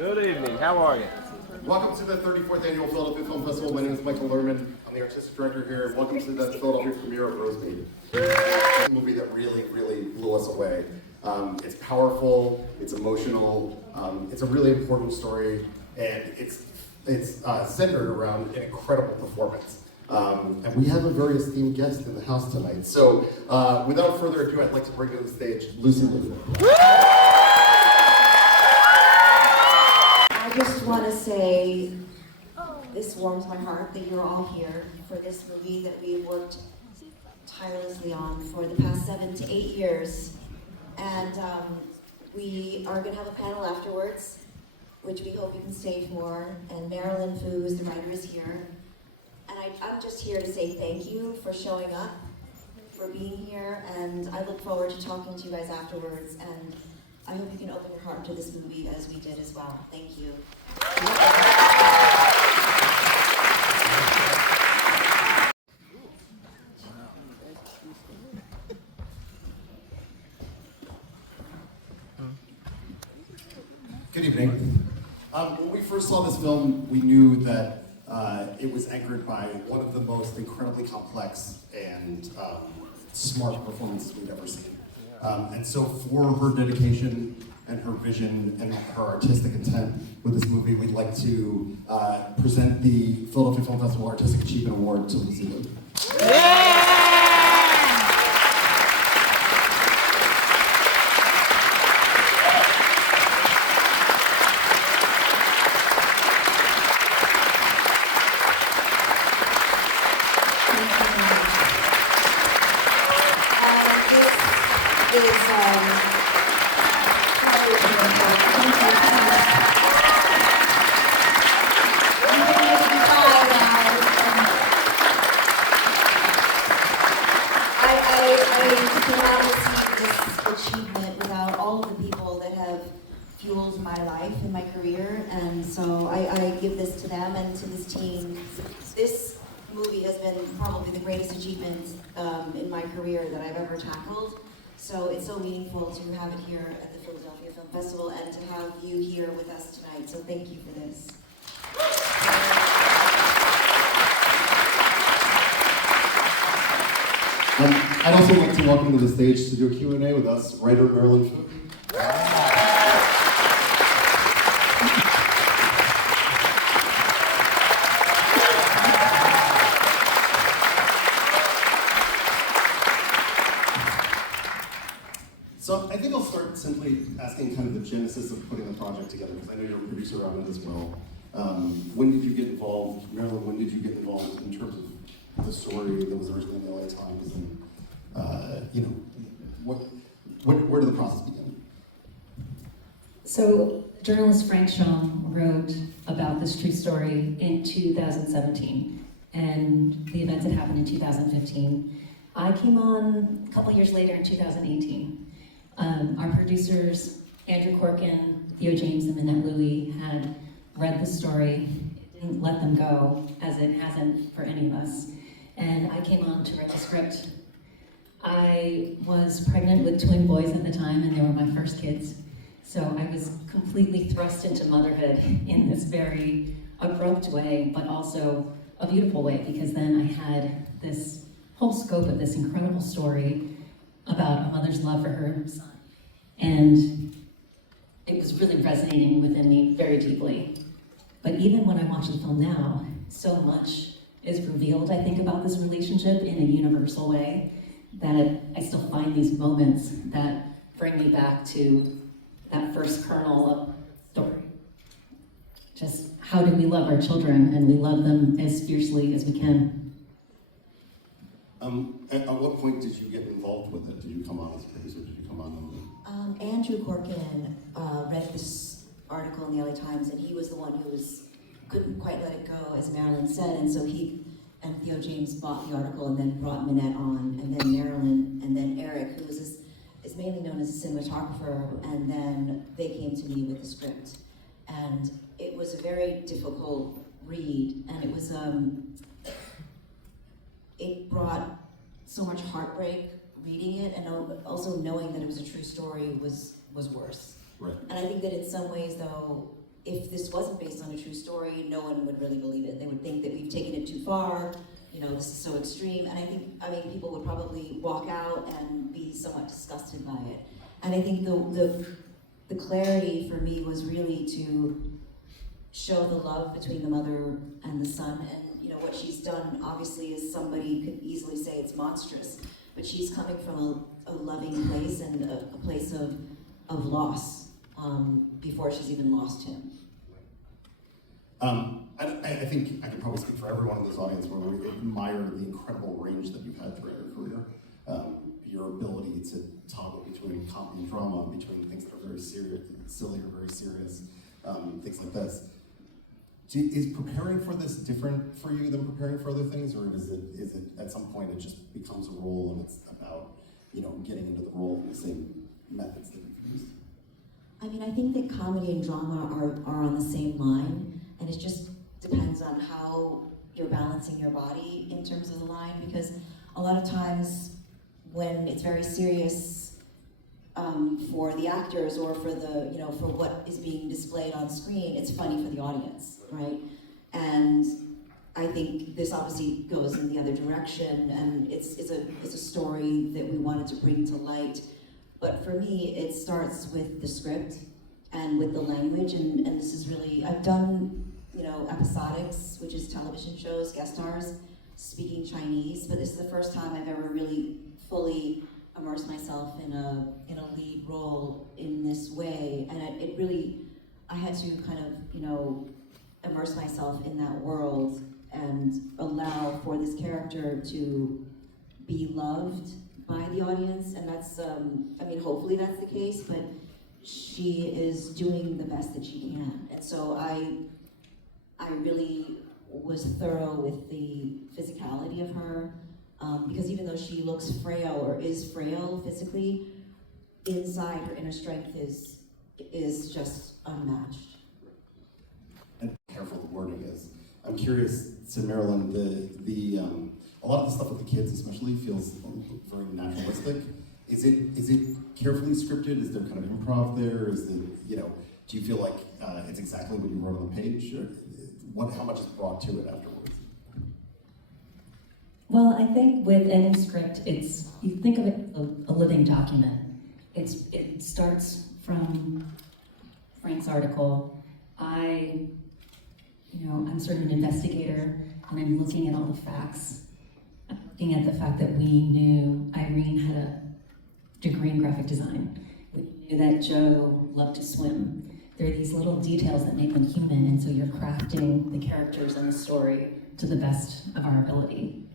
Good evening. How are you? Welcome to the 34th Annual Philadelphia Film Festival. My name is Michael Lerman. I'm the artistic director here. Welcome to the Philadelphia premiere of Rosemead. It's a movie that really blew us away. It's powerful, it's emotional, it's a really important story, and it's centered around an incredible performance. And we have a very esteemed guest in the house tonight. So without further ado, I'd like to bring to the stage Lucy Liu. I just want to say this warms my heart that you're all here for this movie that we've worked tirelessly on for the past 7 to 8 years. And we are going to have a panel afterwards, which we hope you can stay for. And Marilyn Fu, who's the writer, is here. And I'm just here to say thank you for showing up, for being here, and I look forward to talking to you guys afterwards. And I hope you can open your heart to this movie as we did as well. Thank you. Good evening. When we first saw this film, we knew that it was anchored by one of the most incredibly complex and smart performances we've ever seen. And so for her dedication and her vision and her artistic intent with this movie, we'd like to present the Philadelphia Film Festival Artistic Achievement Award to Lucy Liu. Fueled my life and my career, and so I give this to them and to this team. This movie has been probably the greatest achievement in my career that I've ever tackled. So it's so meaningful to have it here at the Philadelphia Film Festival and to have you here with us tonight. So thank you for this. I'd also like to welcome to the stage to do a Q&A with us, writer Marilyn Fu. So I think I'll start simply asking kind of the genesis of putting the project together, because I know you're a producer on it as well. When did you get involved, Marilyn, when did you get involved in terms of the story that was originally in the LA Times, and where did the process begin? So journalist Frank Shaw wrote about this true story in 2017, and the events had happened in 2015. I came on a couple years later in 2018. Our producers, Andrew Corkin, Theo James, and Minette Louie, had read the story. It didn't let them go, as it hasn't for any of us. And I came on to write the script. I was pregnant with twin boys at the time, and they were my first kids. So I was completely thrust into motherhood in this very abrupt way, but also a beautiful way, because then I had this whole scope of this incredible story about a mother's love for her son. And it was really resonating within me very deeply. But even when I watch the film now, so much is revealed, I think, about this relationship in a universal way, that I still find these moments that bring me back to that first kernel of story. Just how do we love our children, and we love them as fiercely as we can. At what point did you get involved with it? Did you come on as a producer? Did you come on? Andrew Corkin read this article in the LA Times, and he was the one who couldn't quite let it go, as Marilyn said, and so he and Theo James bought the article and then brought Minette on, and then Marilyn, and then Eric, who is mainly known as a cinematographer, and then they came to me with the script. And it was a very difficult read, and it was it brought so much heartbreak reading it, and also knowing that it was a true story was worse. Right. And I think that in some ways, though, if this wasn't based on a true story, no one would really believe it. They would think that we've taken it too far, this is so extreme, and I mean, people would probably walk out and be somewhat disgusted by it. And I think the clarity for me was really to show the love between the mother and the son, and what she's done obviously is somebody could easily say it's monstrous, but she's coming from a loving place and a place of loss before she's even lost him. I think I can probably speak for everyone in this audience where we admire the incredible range that you've had throughout your career. Your ability to toggle between comedy and drama, between things that are very serious, silly or very serious, things like this. Is preparing for this different for you than preparing for other things, or is it at some point it just becomes a role and it's about getting into the role and the same methods that you've used? I mean, I think that comedy and drama are on the same line, and it just depends on how you're balancing your body in terms of the line, because a lot of times when it's very serious for the actors or for the for what is being displayed on screen, it's funny for the audience, right? And I think this obviously goes in the other direction, and it's a story that we wanted to bring to light. But for me, it starts with the script and with the language, and this is really, I've done episodics, which is television shows, guest stars, speaking Chinese, but this is the first time I've ever really fully immerse myself in a lead role in this way, and it really, I had to kind of immerse myself in that world and allow for this character to be loved by the audience, and that's I mean, hopefully that's the case, but she is doing the best that she can, and so I really was thorough with the physicality of her. Because even though she looks frail or is frail physically, inside her inner strength is just unmatched. And careful the wording is. I'm curious, to Marilyn, a lot of the stuff with the kids especially feels very naturalistic. Is it carefully scripted? Is there kind of improv there? Is it, do you feel like it's exactly what you wrote on the page? Or how much is brought to it afterwards? Well, I think with any script, you think of it a living document. It starts from Frank's article. I'm sort of an investigator, and I'm looking at all the facts. I'm looking at the fact that we knew Irene had a degree in graphic design. We knew that Joe loved to swim. There are these little details that make them human, and so you're crafting the characters and the story to the best of our ability.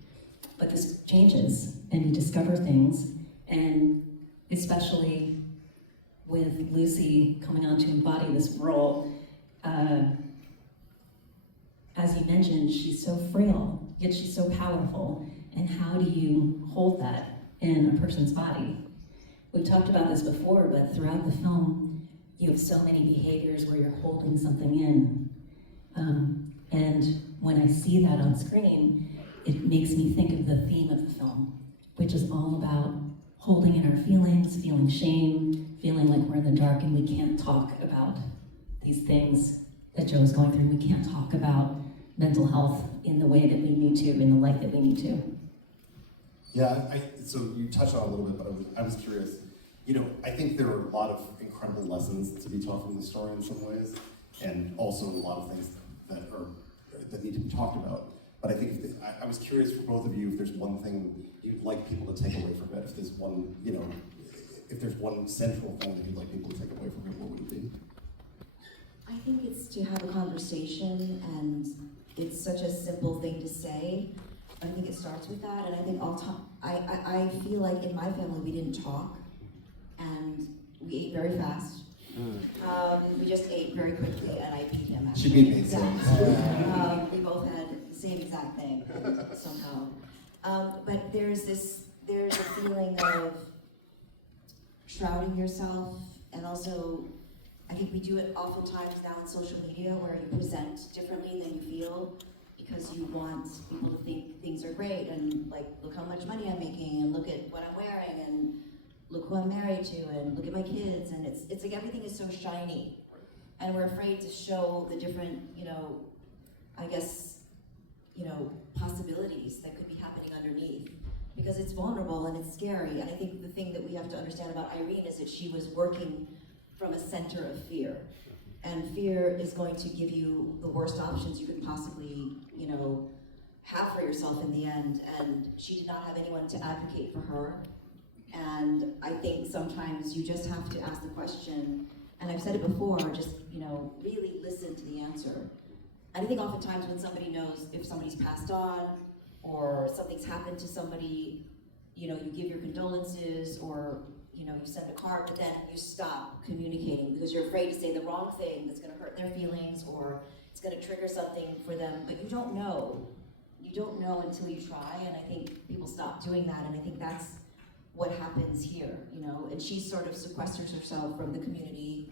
But this changes, and you discover things, and especially with Lucy coming on to embody this role, as you mentioned, she's so frail, yet she's so powerful, and how do you hold that in a person's body? We've talked about this before, but throughout the film, you have so many behaviors where you're holding something in. And when I see that on screen, it makes me think of the theme of the film, which is all about holding in our feelings, feeling shame, feeling like we're in the dark and we can't talk about these things that Joe is going through. We can't talk about mental health in the way that we need to, in the light that we need to. Yeah, so you touched on it a little bit, but I was curious. I think there are a lot of incredible lessons to be taught from the story in some ways, and also a lot of things that need to be talked about. But I think I was curious for both of you if there's one thing you'd like people to take away from it. If there's one, if there's one central thing that you'd like people to take away from it, what would it be? I think it's to have a conversation, and it's such a simple thing to say. I think it starts with that, and I think I feel like in my family we didn't talk, and we ate very fast. We just ate very quickly, and I beat him. Actually. She beat me. Yeah. We both had the same exact thing somehow. But there's a feeling of shrouding yourself, and also I think we do it oftentimes now in social media where you present differently than you feel because you want people to think things are great and like, look how much money I'm making and look at what I'm wearing and look who I'm married to and look at my kids, and it's like everything is so shiny. and we're afraid to show the different, I guess, possibilities that could be happening underneath, because it's vulnerable and it's scary. And I think the thing that we have to understand about Irene is that she was working from a center of fear. And fear is going to give you the worst options you could possibly, have for yourself in the end. And she did not have anyone to advocate for her. And I think sometimes you just have to ask the question, and I've said it before, just, really listen to the answer. And I think oftentimes when somebody knows if somebody's passed on, or something's happened to somebody, you give your condolences, or you send a card, but then you stop communicating because you're afraid to say the wrong thing that's going to hurt their feelings, or it's going to trigger something for them, but you don't know. You don't know until you try, and I think people stop doing that, and I think that's what happens here, and she sort of sequesters herself from the community,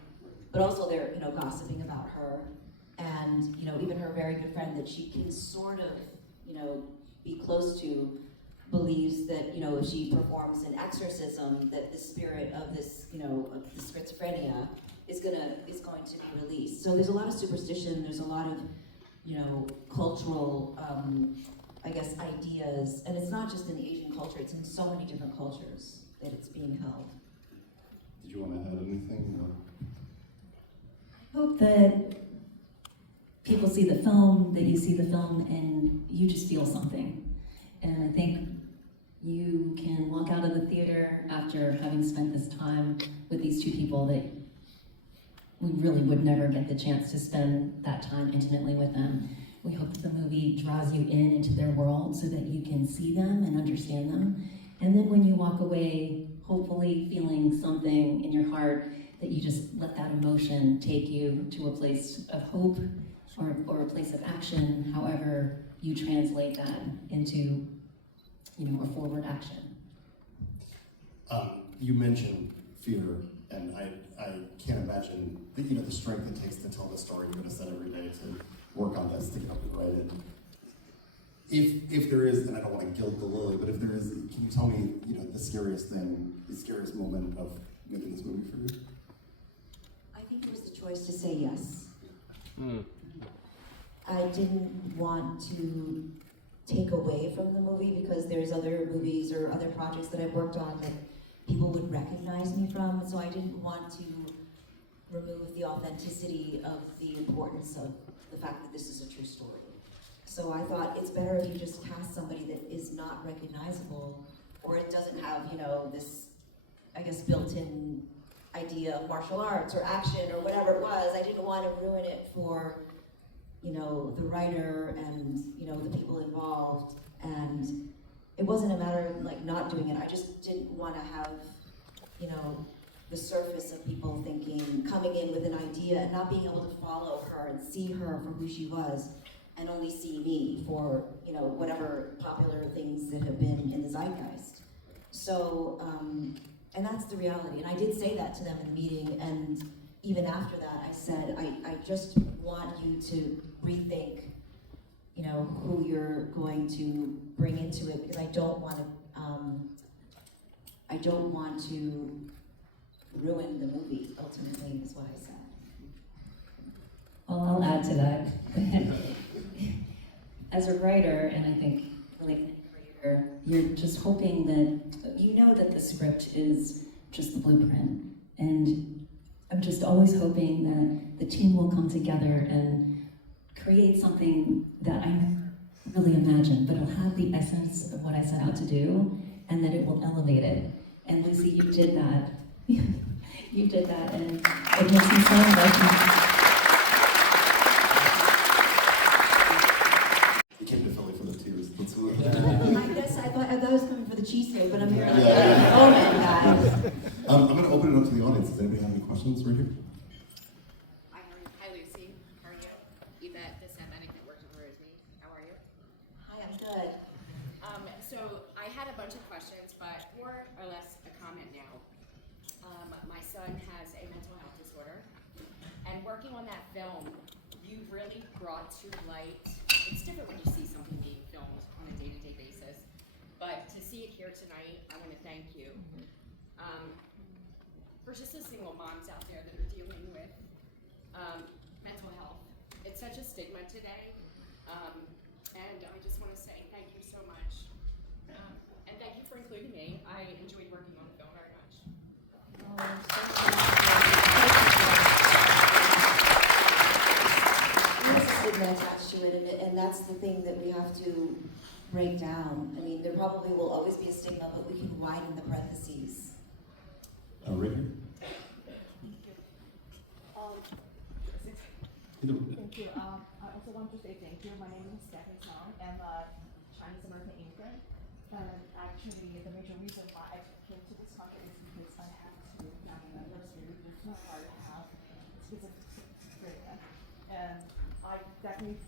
but also they're, gossiping about her, and, even her very good friend that she can sort of, be close to, believes that, if she performs an exorcism, that the spirit of this, of the schizophrenia is going to be released. So there's a lot of superstition, there's a lot of, cultural, I guess, ideas, and it's not just in the Asian culture, it's in so many different cultures that it's being held. Did you want to add anything? I hope that people see the film, that you see the film, and you just feel something. And I think you can walk out of the theater after having spent this time with these two people that we really would never get the chance to spend that time intimately with them. We hope that the movie draws you into their world so that you can see them and understand them. And then when you walk away, hopefully feeling something in your heart, that you just let that emotion take you to a place of hope or a place of action, however you translate that into, a forward action. You mentioned fear, and I can't imagine the strength it takes to tell the story you're going to set every day to work on this, to get up and write it. If there is, and I don't want to gild the lily, but if there is, can you tell me, the scariest thing, the scariest moment of making this movie for you? I think it was the choice to say yes. I didn't want to take away from the movie because there's other movies or other projects that I've worked on that people would recognize me from, so I didn't want to remove the authenticity of the importance of the fact that this is a true story. So I thought it's better if you just cast somebody that is not recognizable, or it doesn't have, this, I guess, built-in idea of martial arts or action or whatever it was. I didn't want to ruin it for, the writer and, the people involved. And it wasn't a matter of not doing it. I just didn't want to have, the surface of people coming in with an idea and not being able to follow her and see her for who she was, and only see me for, whatever popular things that have been in the zeitgeist. So, and that's the reality. And I did say that to them in the meeting, and even after that, I said, I just want you to rethink, who you're going to bring into it, because I don't want to ruin the movie, ultimately, is what I said. Well, I'll add to that. As a writer, and I think really any creator, you're just hoping that that the script is just the blueprint. And I'm just always hoping that the team will come together and create something that I never really imagined, but it'll have the essence of what I set out to do, and that it will elevate it. And Lucy, you did that. You did that, and it makes me so emotional. You came to Philly for the tears. I guess I thought I was coming for the cheesesteak, but I'm here at the moment, guys. I'm going to open it up to the audience. Does anybody have any questions right here? Hi, Lucy. How are you? Yvette, the Satanic Network of Rosemead. How are you? Hi, I'm good. So I had a bunch of questions, but more or less a comment now. My son has a mental health disorder, and working on that film, you really brought to light. It's different when you see something being filmed on a day-to-day basis, but to see it here tonight, I want to thank you. For just the single moms out there that are dealing with mental health. It's such a stigma today, and I just want to say thank you so much. And thank you for including me. I enjoyed working on the film very much. There's a stigma attached to it, and that's the thing that we have to break down. I mean, there probably will always be a stigma, but we can widen the parentheses. Irene? Thank you. I also want to say thank you. My name is Stephanie Tong. I'm a Chinese American immigrant. And actually, the major reason why I came to this country is because I have to have a nursery with my heart have schizophrenia. And I definitely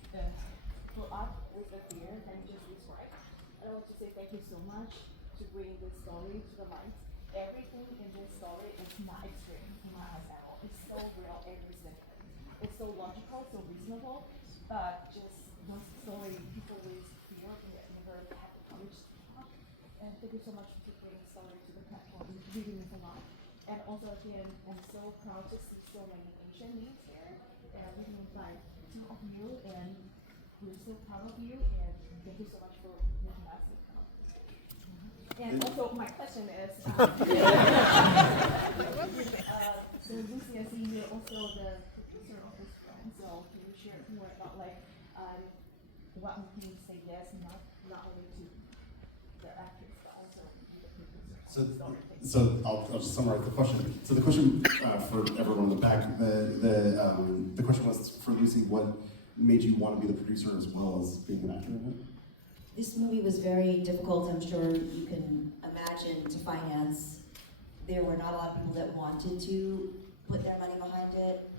grew up with the fear that you just described. I want to say thank you so much to bring this story to the light. Everything in this story is not extreme in my eyes at all. It's so real every second. It's so logical, so reasonable, but just one story people always feel and never have the courage to talk. And thank you so much for bringing the story to the platform. It really means a lot. And also again, I'm so proud to see so many Asian names here. And we can invite two of you, and we're so proud of you. And thank you so much for making us come. And also, my question is, so Lucy, I see you're also the producer of this film. So can you share more about what made you say yes, not only to the actors, but also to the producer? So I'll just summarize the question. So the question for everyone in the back, the question was for Lucy, what made you want to be the producer as well as being an actor in it? This movie was very difficult, I'm sure you can imagine, to finance. There were not a lot of people that wanted to put their money behind it.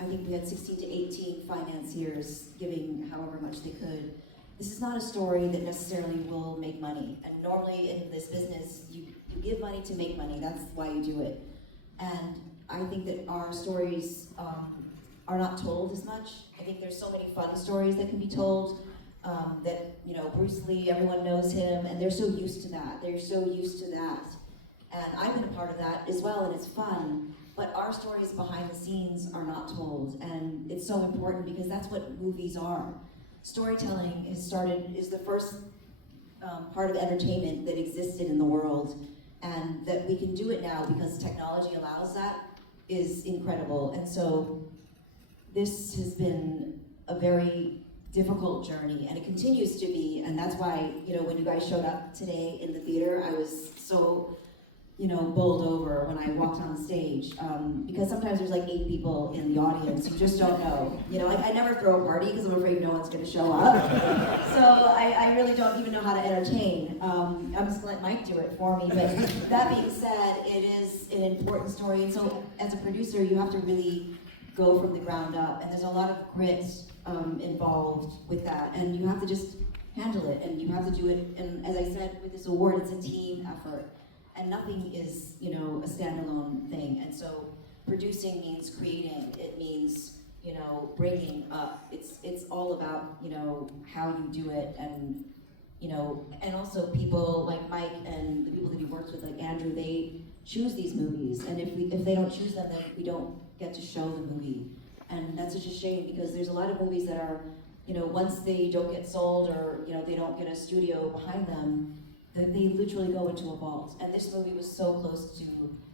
I think we had 16 to 18 financiers giving however much they could. This is not a story that necessarily will make money. And normally in this business, you give money to make money. That's why you do it. And I think that our stories are not told as much. I think there's so many fun stories that can be told. That, Bruce Lee, everyone knows him, and they're so used to that. They're so used to that. And I've been a part of that as well, and it's fun. But our stories behind the scenes are not told, and it's so important because that's what movies are. Storytelling is the first part of entertainment that existed in the world, and that we can do it now because technology allows that is incredible. And so this has been a very difficult journey, and it continues to be, and that's why, when you guys showed up today in the theater, I was so, bowled over when I walked on the stage, because sometimes there's like 8 people in the audience, you just don't know. I never throw a party because I'm afraid no one's going to show up, so I really don't even know how to entertain. I'm just going to let Mike do it for me, but that being said, it is an important story, and so as a producer, you have to really go from the ground up, and there's a lot of grit involved with that, and you have to just handle it, and you have to do it. And as I said, with this award, it's a team effort, and nothing is, a standalone thing. And so producing means creating. It means, bringing up. It's all about, how you do it, and and also people like Mike and the people that he works with, like Andrew, they choose these movies, and if they don't choose them, then we don't get to show the movie. And that's such a shame, because there's a lot of movies that are, once they don't get sold, or they don't get a studio behind them, that they literally go into a vault. And this movie was so close to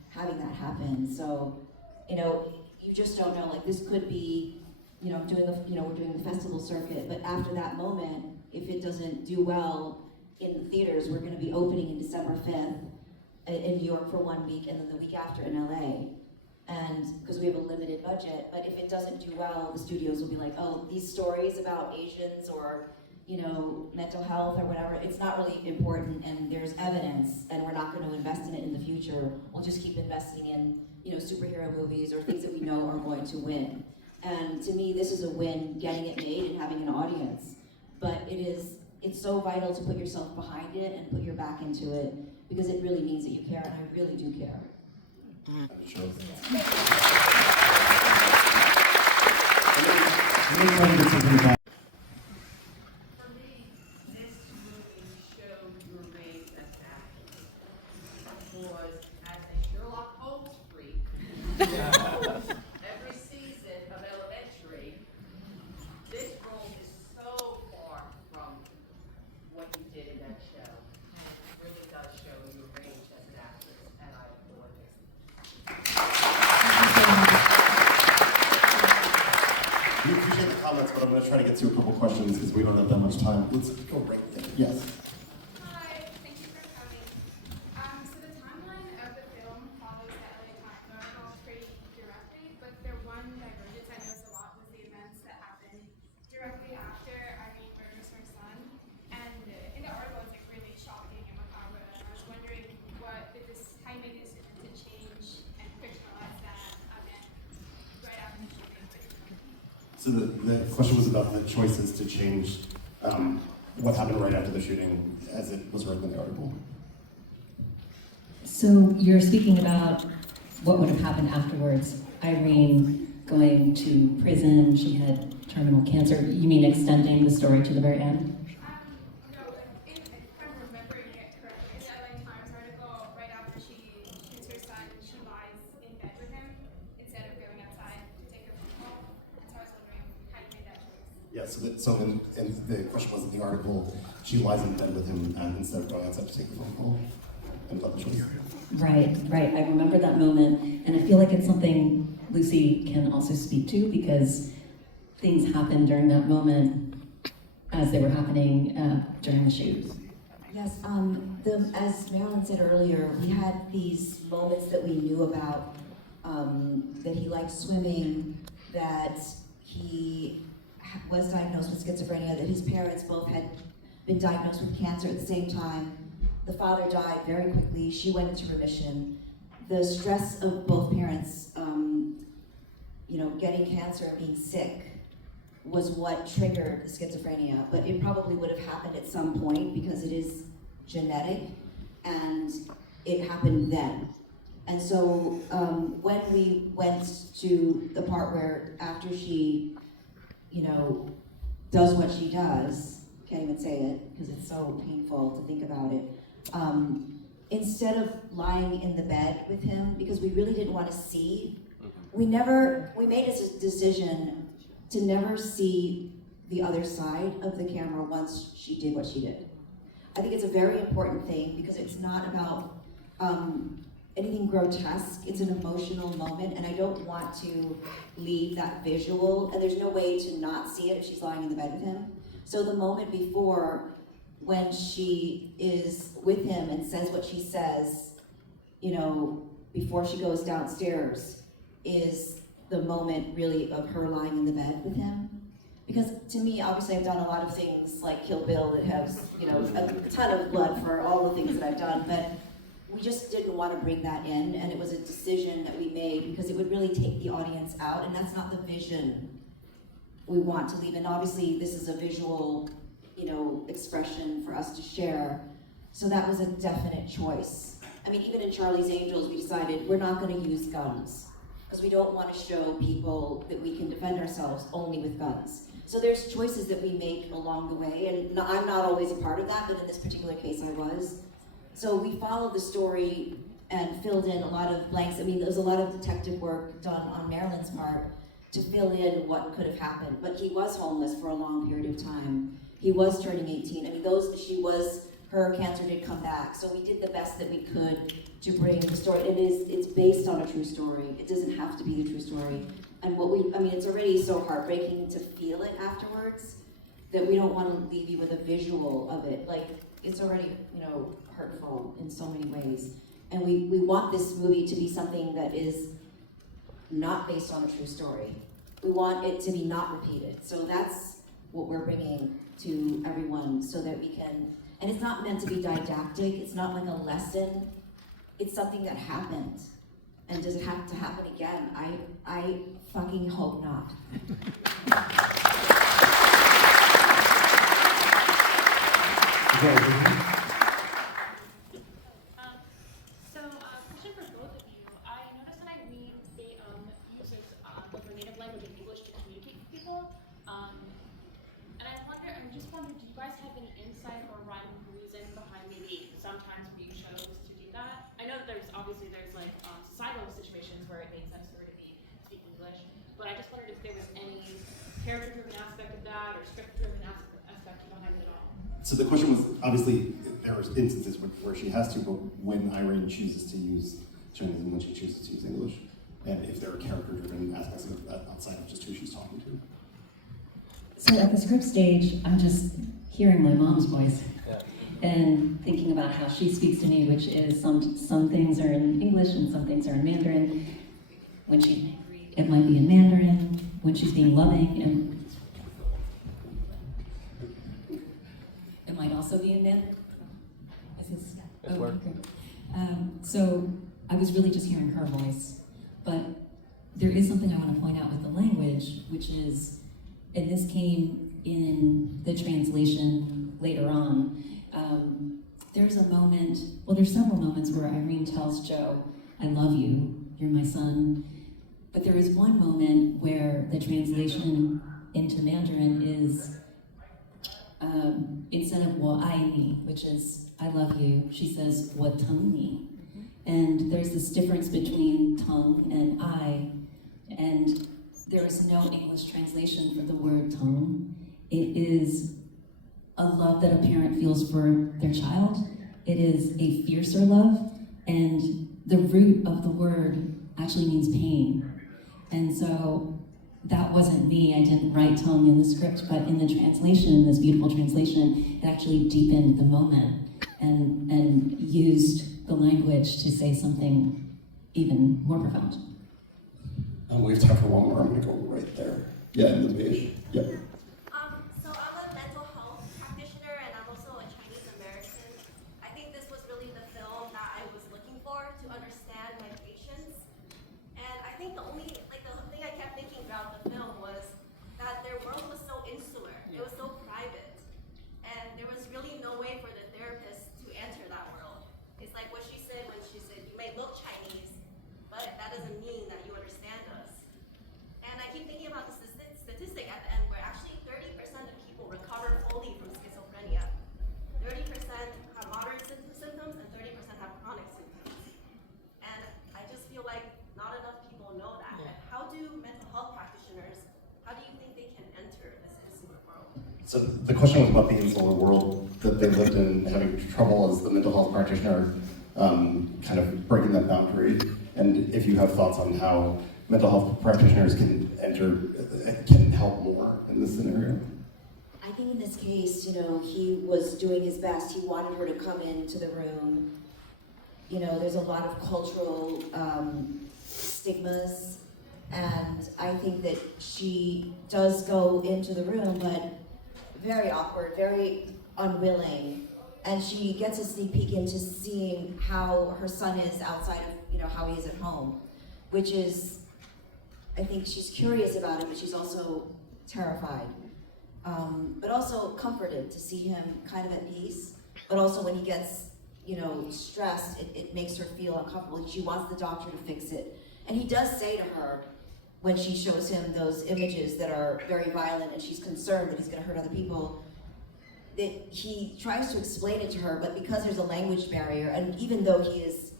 having that happen. So, you just don't know. Like, this could be, we're doing the festival circuit, but after that moment, if it doesn't do well in the theaters, we're going to be opening in December 5th in New York for 1 week, and then the week after in LA. And because we have a limited budget, but if it doesn't do well, the studios will be like, oh, these stories about Asians or, mental health or whatever, it's not really important, and there's evidence, and we're not going to invest in it in the future. We'll just keep investing in, superhero movies or things that we know are going to win. And to me, this is a win, getting it made and having an audience. But it's so vital to put yourself behind it and put your back into it, because it really means that you care, and I really do care. For me, this movie showed your main actor. Because as a Sherlock Holmes freak, I'm going to try to get to a couple questions because we don't have that much time. Let's go right there. Yes. Hi, thank you for coming. So the timeline of the film follows that LA Times article pretty directly, but the one divergence I noticed a lot was the events that happened directly after Irene murders her son. And in the article, it's like really shocking and macabre. And I was wondering how you made this decision to change and fictionalize that event right after the shooting. So the question was about the choices to change what happened right after the shooting as it was written in the article. So you're speaking about what would have happened afterwards. Irene going to prison, she had terminal cancer. You mean extending the story to the very end? No, if I'm remembering it correctly, in the LA Times article, right after she shoots her son, she lies in bed with him instead of going outside to take a phone call. And so I was wondering how you made that choice. Yeah, and the question was in the article, she lies in bed with him instead of going outside to take the phone call. And about the choice. Right. I remember that moment, and I feel like it's something Lucy can also speak to because things happened during that moment as they were happening during the shoot. Yes, as Marilyn said earlier, we had these moments that we knew about, that he liked swimming, that he was diagnosed with schizophrenia, that his parents both had been diagnosed with cancer at the same time. The father died very quickly, she went into remission. The stress of both parents, getting cancer and being sick was what triggered the schizophrenia, but it probably would have happened at some point because it is genetic and it happened then. And so when we went to the part where after she, does what she does, can't even say it because it's so painful to think about it, instead of lying in the bed with him, because we really didn't want to see, we made a decision to never see the other side of the camera once she did what she did. I think it's a very important thing because it's not about anything grotesque, it's an emotional moment, and I don't want to leave that visual, and there's no way to not see it if she's lying in the bed with him. So the moment before, when she is with him and says what she says, before she goes downstairs, is the moment really of her lying in the bed with him. Because to me, obviously I've done a lot of things like Kill Bill that has, a ton of blood for all the things that I've done, but we just didn't want to bring that in, and it was a decision that we made because it would really take the audience out, and that's not the vision we want to leave. And obviously this is a visual, expression for us to share. So that was a definite choice. I mean, even in Charlie's Angels, we decided we're not going to use guns because we don't want to show people that we can defend ourselves only with guns. So there's choices that we make along the way, and I'm not always a part of that, but in this particular case I was. So we followed the story and filled in a lot of blanks. I mean, there was a lot of detective work done on Marilyn's part to fill in what could have happened. But he was homeless for a long period of time. He was turning 18. I mean, her cancer did come back. So we did the best that we could to bring the story. It's based on a true story. It doesn't have to be the true story. And it's already so heartbreaking to feel it afterwards that we don't want to leave you with a visual of it. Like, it's already, hurtful in so many ways. And we want this movie to be something that is not based on a true story. We want it to be not repeated. So that's what we're bringing to everyone so that we can, and it's not meant to be didactic, it's not like a lesson, it's something that happened. And does it have to happen again? I fucking hope not. Question for both of you. I noticed that Irene uses her native language of English to communicate with people. And I'm just wondering, do you guys have any insight or rhyme or reason behind maybe sometimes we chose to do that? I know that there's like societal situations where it made sense for her to speak English, but I just wondered if there was any character-driven aspect of that or script-driven aspect behind it all. So the question was, obviously, there are instances where she has to, but when Irene chooses to use Chinese and when she chooses to use English, and if there are character-driven aspects of that outside of just who she's talking to. So at the script stage, I'm just hearing my mom's voice and thinking about how she speaks to me, which is some things are in English and some things are in Mandarin. When she's angry, it might be in Mandarin. When she's being loving, and it might also be in Mandarin. Is this? It's working. So I was really just hearing her voice, but there is something I want to point out with the language, which is, and this came in the translation later on. There's a moment, well, there's several moments where Irene tells Joe, "I love you, you're my son." But there is one moment where the translation into Mandarin is, instead of 我爱你, which is "I love you," she says 我疼你. And there's this difference between tongue and I, and there is no English translation for the word tongue. It is a love that a parent feels for their child. It is a fiercer love, and the root of the word actually means pain. And so that wasn't me. I didn't write tongue in the script, but in the translation, this beautiful translation, it actually deepened the moment and used the language to say something even more profound. We have time for one more. I'm going to go right there. Yeah, in the page. Yep. So I'm a mental health practitioner and I'm also a Chinese American. I think this was really the film that I was looking for to understand my patients. And I think the thing I kept thinking throughout the film was that their world was so insular. It was so private. And there was really no way for the therapist to enter that world. It's like what she said when she said, "You may look Chinese, but that doesn't mean that you understand us." And I keep thinking about the statistic at the end where actually 30% of people recover fully from schizophrenia. 30% have moderate symptoms and 30% have chronic symptoms. And I just feel like not enough people know that. And how do mental health practitioners, how do you think they can enter this insular world? So the question was about the insular world that they lived in, having trouble as the mental health practitioner, kind of breaking that boundary. And if you have thoughts on how mental health practitioners can help more in this scenario. I think in this case, he was doing his best. He wanted her to come into the room. There's a lot of cultural stigmas, and I think that she does go into the room, but very awkward, very unwilling, and she gets a sneak peek into seeing how her son is outside of, how he is at home, which is, I think she's curious about it, but she's also terrified, but also comforted to see him kind of at peace. But also when he gets, stressed, it makes her feel uncomfortable, and she wants the doctor to fix it. And he does say to her, when she shows him those images that are very violent and she's concerned that he's going to hurt other people, that he tries to explain it to her, but because there's a language barrier, and even though he is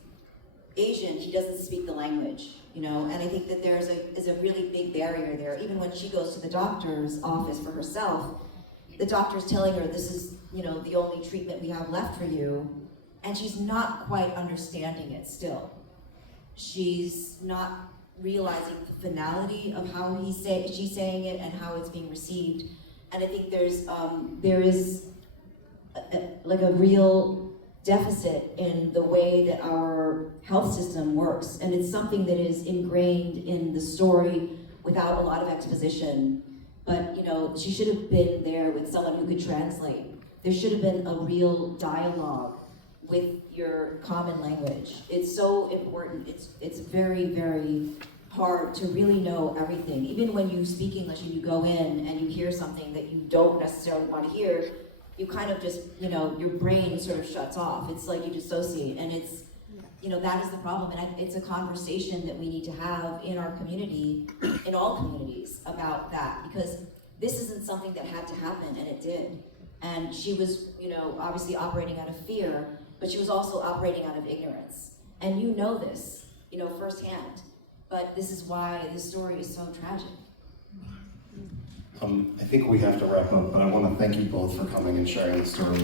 Asian, he doesn't speak the language, and I think that there is a really big barrier there. Even when she goes to the doctor's office for herself, the doctor's telling her, this is, the only treatment we have left for you, and she's not quite understanding it still. She's not realizing the finality of how she's saying it and how it's being received. And I think there is a real deficit in the way that our health system works, and it's something that is ingrained in the story without a lot of exposition. But she should have been there with someone who could translate. There should have been a real dialogue with your common language. It's so important. It's very, very hard to really know everything. Even when you speak English and you go in and you hear something that you don't necessarily want to hear, you kind of just, your brain sort of shuts off. It's like you dissociate, and it's, that is the problem. And it's a conversation that we need to have in our community, in all communities, about that, because this isn't something that had to happen, and it did. And she was, obviously operating out of fear, but she was also operating out of ignorance. And you know this, firsthand. But this is why this story is so tragic. I think we have to wrap up, but I want to thank you both for coming and sharing the story.